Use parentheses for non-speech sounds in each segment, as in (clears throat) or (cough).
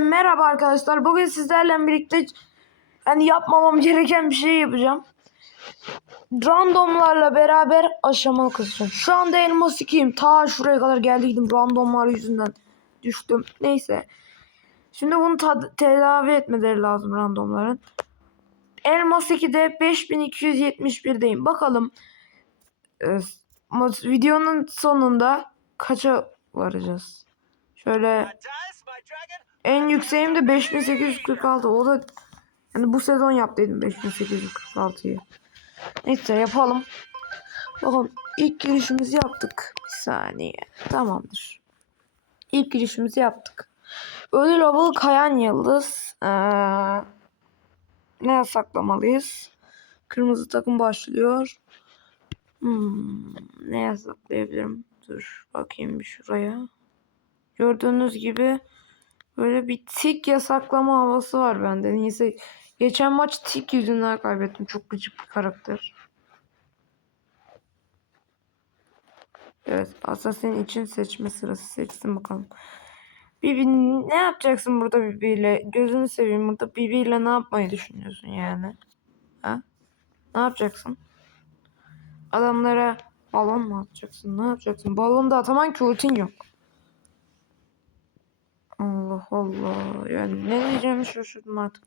Merhaba arkadaşlar. Bugün sizlerle birlikte yani yapmamam (laughs) gereken bir şey yapacağım. Randomlarla beraber aşamalı kısacağım. Şu anda elmas 2'yim. Ta şuraya kadar geldiydim randomlar yüzünden. Düştüm. Neyse. Şimdi bunu tedavi etmeleri lazım randomların. Elmas 2'de 5271'deyim. Bakalım e, videonun sonunda kaça varacağız? Şöyle en yükseğim de 5846. O da yani bu sezon yaptıydım 5846'yı. Neyse yapalım. Bakın ilk girişimizi yaptık. Bir saniye. Tamamdır. İlk girişimizi yaptık. Ödül avı kayan yıldız. Ee, ne yasaklamalıyız? Kırmızı takım başlıyor. Hmm, ne yasaklayabilirim? Dur bakayım bir şuraya. Gördüğünüz gibi Böyle bir tik yasaklama havası var bende. Neyse geçen maç tik yüzünden kaybettim. Çok gıcık bir karakter. Evet Assassin için seçme sırası seçsin bakalım. Bibi ne yapacaksın burada Bibi'yle? Gözünü seveyim burada Bibi'yle ne yapmayı düşünüyorsun yani? Ha? Ne yapacaksın? Adamlara balon mu atacaksın? Ne yapacaksın? Balon da ataman ki ultin yok. Allah Allah. Yani ne diyeceğimi şaşırdım artık.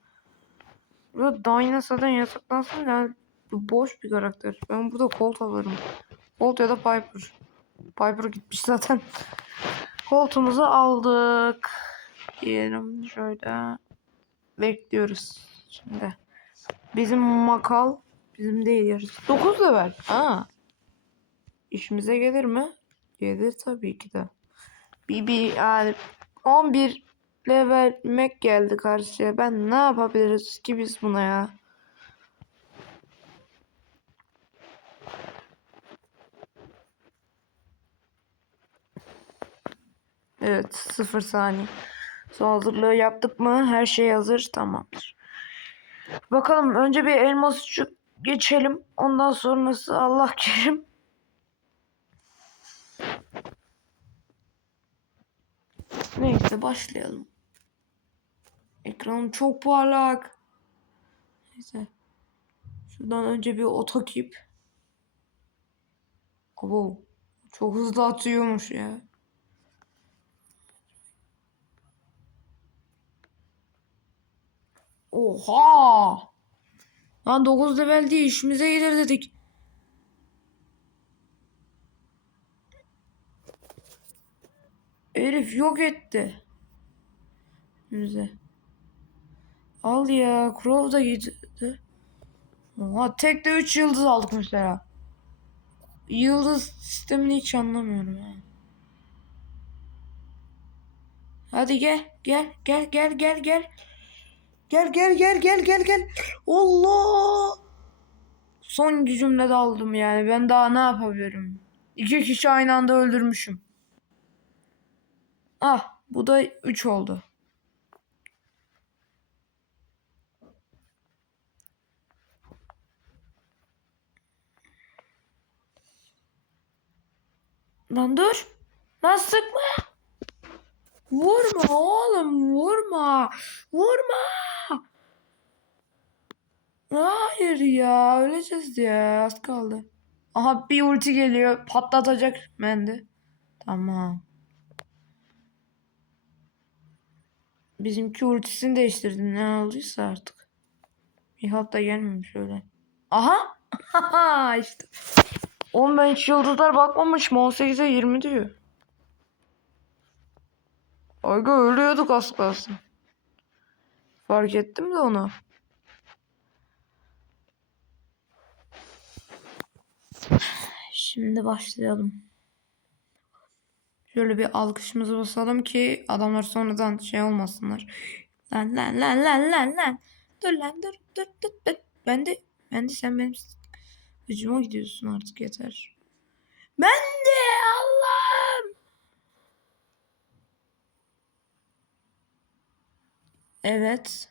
Burada Dyna zaten yasaklansın yani bu boş bir karakter. Ben burada Colt alırım. Colt ya da Piper. Piper gitmiş zaten. Colt'umuzu aldık. Diyelim şöyle. Bekliyoruz şimdi. Bizim makal bizim değil yarısı. 9 level. Ha. İşimize gelir mi? Gelir tabii ki de. Bir, bir yani 11 Mac geldi karşıya. Ben ne yapabiliriz ki biz buna ya? Evet sıfır saniye. Son hazırlığı yaptık mı? Her şey hazır. Tamamdır. Bakalım önce bir elmas uçuk geçelim. Ondan sonrası Allah kerim. Neyse başlayalım. Ekran çok parlak. Neyse. Şuradan önce bir otakip. Abo. Çok hızlı atıyormuş ya. Oha! Lan 9 level değil işimize gelir dedik. Herif yok etti. Bize. Al ya. Crow da gitti. Oha tek de 3 yıldız aldık mesela. Yıldız sistemini hiç anlamıyorum ha. Hadi gel. Gel. Gel gel gel gel. Gel gel gel gel gel gel. Allah. Son gücümle daldım yani. Ben daha ne yapabilirim? İki kişi aynı anda öldürmüşüm. Ah bu da 3 oldu. Lan dur. Lan sıkma. Vurma oğlum vurma. Vurma. Hayır ya öleceğiz ya az kaldı. Aha bir ulti geliyor patlatacak Mendi. Tamam. Bizimki ultisini değiştirdi ne olduysa artık. Bir halt da gelmemiş öyle. Aha. (laughs) İşte. Oğlum ben hiç yıldızlar bakmamışım. 18'e 20 diyor. Aga ölüyorduk az kalsın. Fark ettim de onu. Şimdi başlayalım. Şöyle bir alkışımızı basalım ki adamlar sonradan şey olmasınlar. Lan lan lan lan lan lan. Dur lan dur dur dur dur. Ben de ben de sen benim hücuma gidiyorsun artık yeter. Ben de Allah'ım. Evet.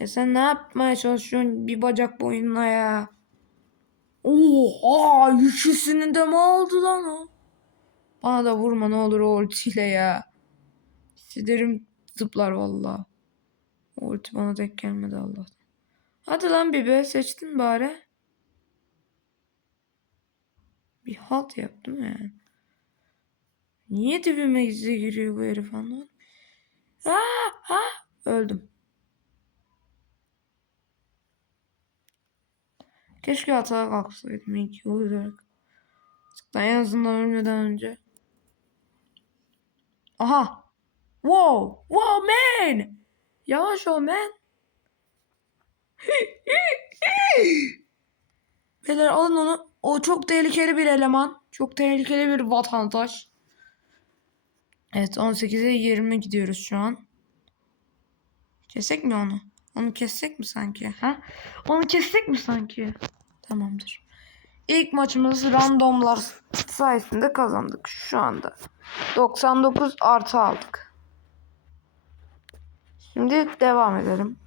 E sen ne yapmaya çalışıyorsun bir bacak boyunla ya? Oha ikisini de mi aldı lan o? Bana da vurma ne olur o ultiyle ya. Sinirim zıplar vallahi. O ulti bana denk gelmedi Allah'tan. Hadi lan Bibe seçtin bari. Bir halt yaptım yani. Niye dibime giriyor bu herif anlamadım. Aa, aa, öldüm. Keşke hata kalksaydım ilk yol olarak. En azından ölmeden önce. Aha. Wow. Wow man. Yavaş ol man. (laughs) Beyler alın onu. O çok tehlikeli bir eleman. Çok tehlikeli bir vatandaş. Evet 18'e 20 gidiyoruz şu an. Kesek mi onu? Onu kessek mi sanki? Ha? Onu kessek mi sanki? Tamamdır. İlk maçımızı randomlar sayesinde kazandık şu anda. 99 artı aldık. Şimdi devam edelim.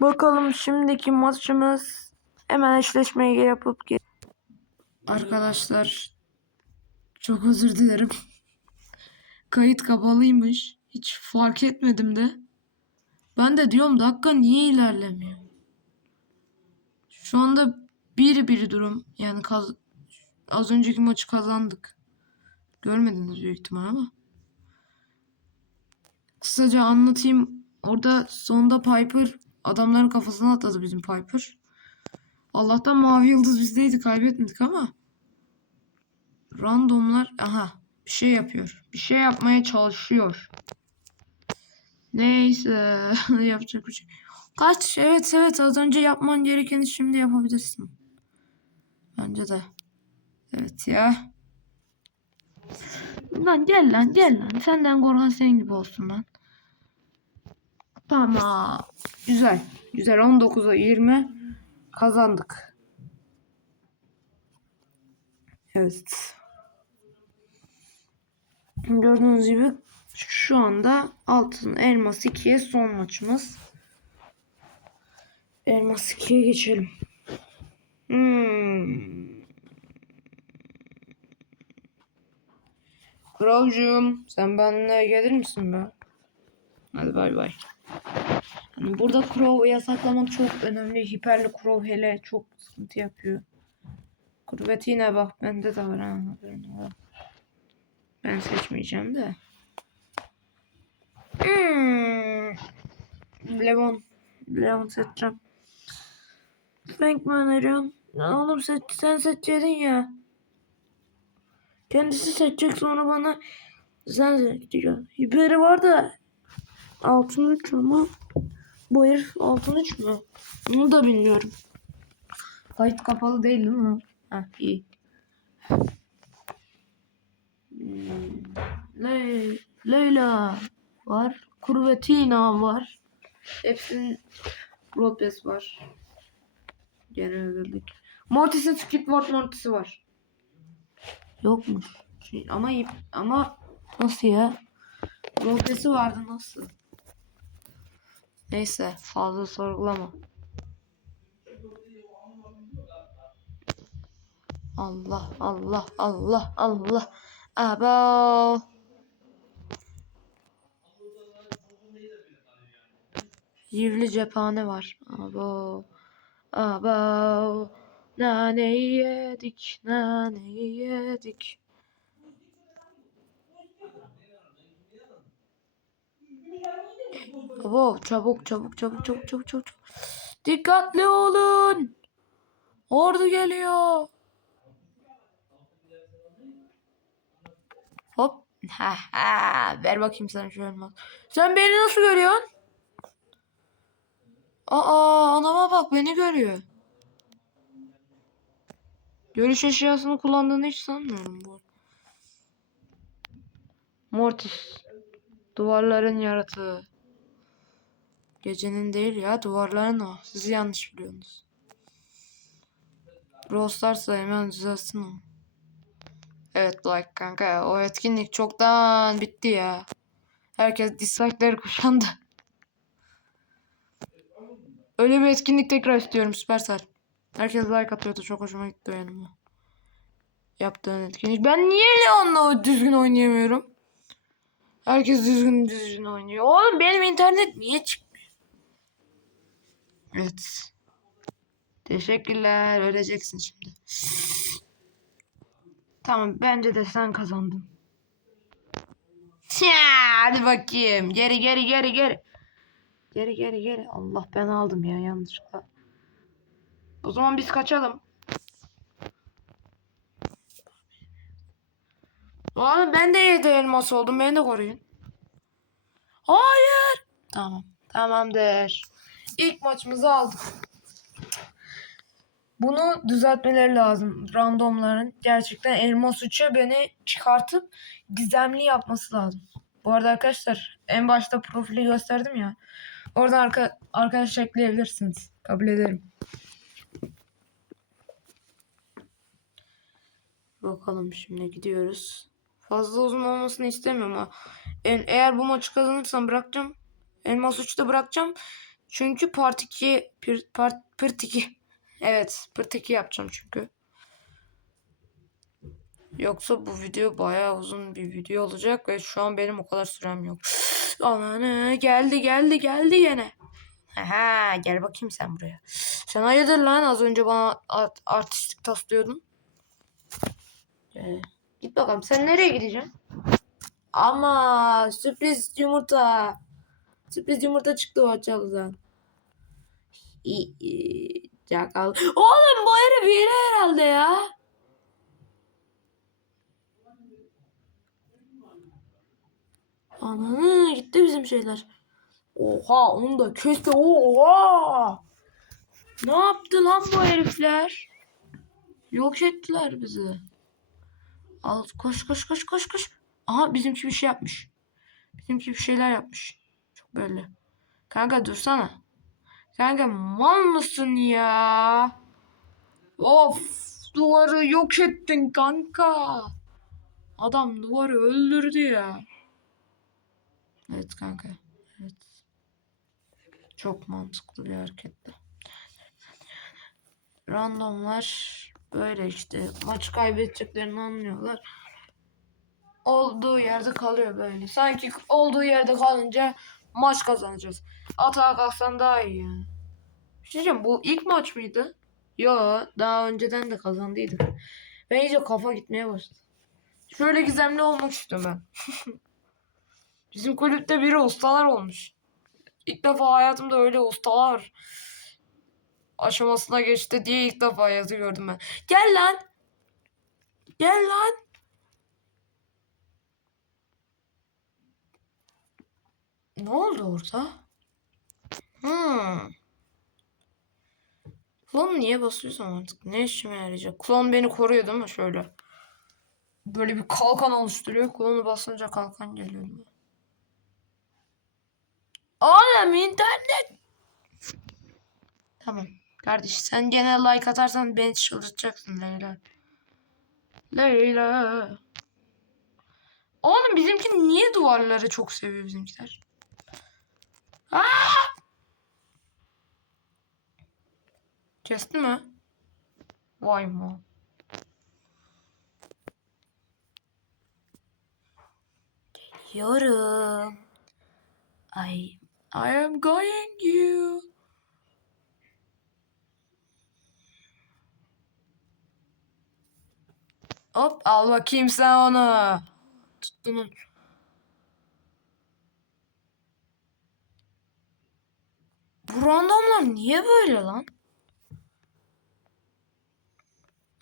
Bakalım şimdiki maçımız hemen eşleşmeyi yapıp gel. Arkadaşlar çok özür dilerim. Kayıt kapalıymış. Hiç fark etmedim de. Ben de diyorum dakika niye ilerlemiyor? Şu anda bir bir durum. Yani kaz- az önceki maçı kazandık. Görmediniz büyük ihtimal ama. Kısaca anlatayım. Orada sonunda Piper adamların kafasına atladı bizim Piper. Allah'tan mavi yıldız bizdeydi kaybetmedik ama. Randomlar aha bir şey yapıyor. Bir şey yapmaya çalışıyor. Neyse (laughs) yapacak bir şey. Kaç evet evet az önce yapman gerekeni şimdi yapabilirsin. Bence de. Evet ya. Lan gel lan gel lan. Senden korkan senin gibi olsun lan. Tamam. Güzel. Güzel 19'a 20 kazandık. Evet. Gördüğünüz gibi şu anda altın elmas 2'ye son maçımız. Elmas 2'ye geçelim. Hmm. Kralcığım sen benimle gelir misin be? Hadi bay bay. Yani burada Crow yasaklamak çok önemli. Hiperli Crow hele çok sıkıntı yapıyor. Kuvveti yine bak bende de var ha. Ben seçmeyeceğim de. Hmm. Levon. Levon seçeceğim. Frank mi? Ya oğlum seç, sen seçecektin ya. Kendisi seçecek sonra bana sen seç diyor. Hiperi var da altın üç ama bu herif altın üç mü? Bunu da bilmiyorum. Kayıt kapalı değil değil mi? Ha iyi. Hmm, Le Leyla var. Kurvetina var. Hepsinin Broadpass var. Gene öldürdük. Mortis'in Skidward Mortis'i var. Yokmuş. Şey, ama ama nasıl ya? Broadpass'i vardı nasıl? Neyse fazla sorgulama. Allah Allah Allah Allah. Abo. Yivli cephane var. Abo. Abo. Naneyi yedik. Naneyi yedik. Abo çabuk çabuk çabuk çabuk çabuk çabuk. Dikkatli olun. Ordu geliyor. Hop. Ha ha. Ver bakayım sana şu elmas. Sen beni nasıl görüyorsun? Aa anama bak beni görüyor. Görüş eşyasını kullandığını hiç sanmıyorum bu. Mortis. Duvarların yaratığı. Gecenin değil ya duvarların o. Siz yanlış biliyorsunuz. Brawl Stars'la hemen düzelsin o. Evet like kanka o etkinlik çoktan bitti ya. Herkes dislike'leri kuşandı. Öyle bir etkinlik tekrar istiyorum Supercell. Herkes like atıyordu çok hoşuma gitti benim. Yaptığın etkinlik. Ben niye Leon'la düzgün oynayamıyorum? Herkes düzgün düzgün oynuyor. Oğlum benim internet niye çıkmıyor? Evet. Teşekkürler. Öleceksin şimdi. Tamam bence de sen kazandın. Ya, hadi bakayım. Geri geri geri geri. Geri geri geri. Allah ben aldım ya yanlışlıkla. O zaman biz kaçalım. Oğlum ben de yedi elmas oldum. Beni de koruyun. Hayır. Tamam. Tamamdır. İlk maçımızı aldık. Bunu düzeltmeleri lazım. Randomların gerçekten elmas 3'e beni çıkartıp gizemli yapması lazım. Bu arada arkadaşlar en başta profili gösterdim ya. Oradan arka, arkadaş ekleyebilirsiniz. Kabul ederim. Bakalım şimdi gidiyoruz. Fazla uzun olmasını istemiyorum ama en- eğer bu maçı kazanırsam bırakacağım. Elmas 3'te bırakacağım. Çünkü part 2 pir, part, pırt 2 (laughs) Evet pırt 2 yapacağım çünkü. Yoksa bu video bayağı uzun bir video olacak ve şu an benim o kadar sürem yok. (gasps) Ananı geldi geldi geldi gene. Aha gel bakayım sen buraya. Sen hayırdır lan az önce bana art, artistlik taslıyordun. Ee, git bakalım sen nereye gideceksin? Ama sürpriz yumurta. Sürpriz yumurta çıktı o çalıdan. Çakal. Oğlum bu herif hile herhalde ya. Ananı gitti bizim şeyler. Oha onu da kesti. Oha. Ne yaptı lan bu herifler? Yok ettiler bizi. Al koş koş koş koş koş. Aha bizimki bir şey yapmış. Bizimki bir şeyler yapmış. Çok belli. Kanka dursana. Kanka mal mısın ya? Of duvarı yok ettin kanka. Adam duvarı öldürdü ya. Evet kanka. Evet. Çok mantıklı bir hareketti. Randomlar böyle işte maç kaybedeceklerini anlıyorlar. Olduğu yerde kalıyor böyle. Sanki olduğu yerde kalınca maç kazanacağız. Atağa kalksan daha iyi yani. Bir şey diyeceğim, bu ilk maç mıydı? Yo daha önceden de kazandıydık. Ben iyice kafa gitmeye başladı. Şöyle gizemli olmak istiyorum ben. (laughs) Bizim kulüpte biri ustalar olmuş. İlk defa hayatımda öyle ustalar aşamasına geçti diye ilk defa yazı gördüm ben. Gel lan. Gel lan. Ne oldu orada? Hmm. Klon niye basıyorsam artık? Ne işime yarayacak? Klon beni koruyor değil mi? Şöyle. Böyle bir kalkan oluşturuyor. Klonu basınca kalkan geliyor. Oğlum internet. Tamam. Kardeş sen gene like atarsan beni çıldırtacaksın Leyla. Leyla. Oğlum bizimki niye duvarları çok seviyor bizimkiler? Aa! Kesti mi? Vay mı? Geliyorum. I, I am going you. Hop al bakayım sen onu. Tuttun onu. Bu randomlar niye böyle lan? Hani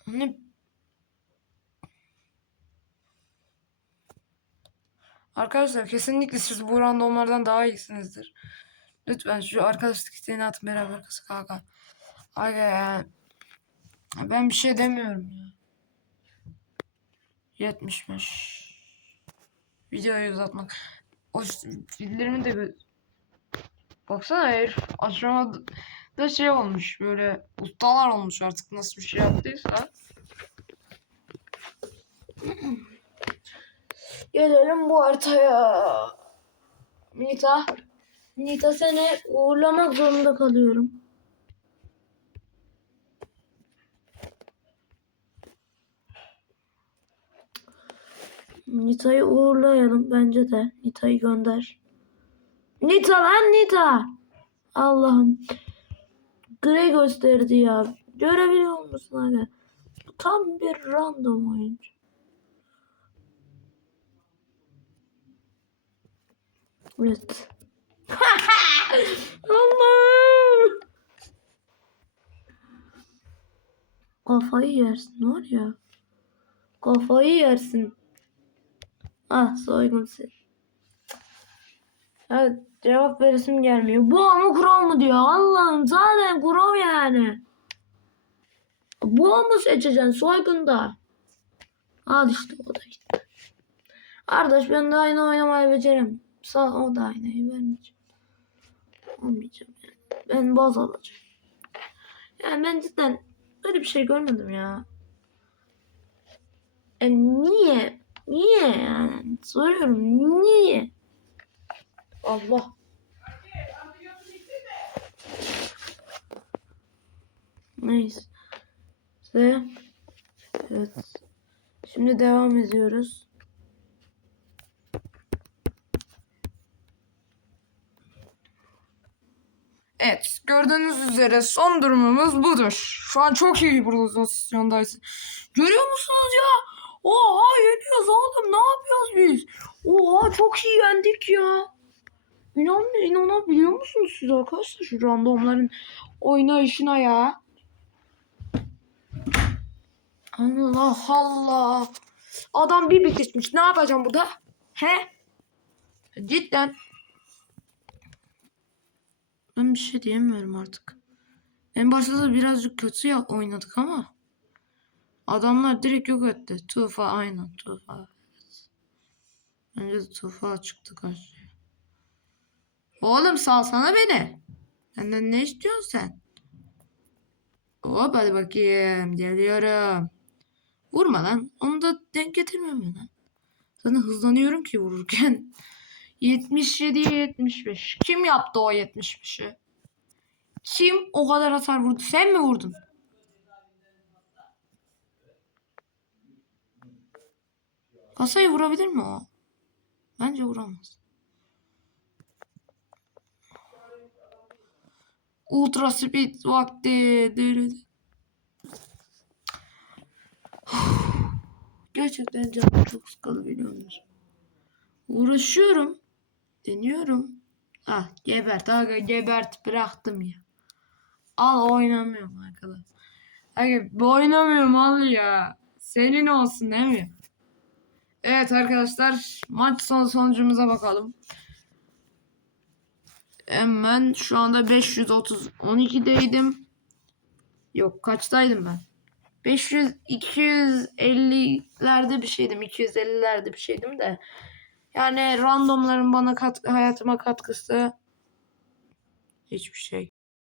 Arkadaşlar kesinlikle siz bu randomlardan daha iyisinizdir. Lütfen şu arkadaşlık isteğini atın beraber kısa kanka. Aga ya. Ben bir şey demiyorum ya. 75. Videoyu uzatmak. O fillerimi de Baksana herif aşamada şey olmuş böyle ustalar olmuş artık nasıl bir şey yaptıysa. (clears throat) Gelelim bu haritaya. Nita. Nita seni uğurlamak zorunda kalıyorum. Nita'yı uğurlayalım bence de. Nita'yı gönder. Nita lan Nita. Allah'ım. Grey gösterdi ya. Görebiliyor musun hani? Tam bir random oyuncu. Evet. (laughs) Allah'ım. Kafayı yersin var ya. Kafayı yersin. Ah soygun sil. Evet cevap veresim gelmiyor. Bu mu Chrome mu diyor. Allah'ım zaten Chrome yani. Bu mu seçeceksin soygunda? Al işte o da gitti. Kardeş ben de aynı oynamayı beceremem. Sağ o da aynayı vermeyeceğim. Olmayacağım yani. Ben baz alacağım. Yani ben cidden öyle bir şey görmedim ya. E niye? Niye yani? Soruyorum niye? Allah. Neyse. Ve evet. Şimdi devam ediyoruz. Evet, gördüğünüz üzere son durumumuz budur. Şu an çok iyi bir pozisyondayız. Görüyor musunuz ya? Oha yeniyoruz oğlum. Ne yapıyoruz biz? Oha çok iyi yendik ya. İnan, inanabiliyor musunuz siz arkadaşlar şu randomların oynayışına ya? Allah Allah. Adam bir bitirmiş. Ne yapacağım burada? He? Cidden. Ben bir şey diyemiyorum artık. En başta da birazcık kötü ya oynadık ama. Adamlar direkt yok etti. Tufa aynen Tufa. Bence de Tufa çıktı karşıya. Oğlum salsana beni. Benden ne istiyorsun sen? Hop hadi bakayım. Geliyorum. Vurma lan. Onu da denk getirmem lan? Zaten hızlanıyorum ki vururken. (laughs) 77'ye 75. Kim yaptı o 75'i? Kim o kadar hasar vurdu? Sen mi vurdun? Kasayı vurabilir mi o? Bence vuramaz. Ultra speed vakti. Gerçekten canım çok sıkıldı biliyor musun? Uğraşıyorum. Deniyorum. Ah gebert. Aga gebert bıraktım ya. Al oynamıyorum arkadaş. Aga oynamıyorum al ya. Senin olsun değil mi? Evet arkadaşlar maç son sonucumuza bakalım. Hemen şu anda 530 12'deydim. Yok kaçtaydım ben? 500 250'lerde bir şeydim. 250'lerde bir şeydim de. Yani randomların bana kat, hayatıma katkısı hiçbir şey.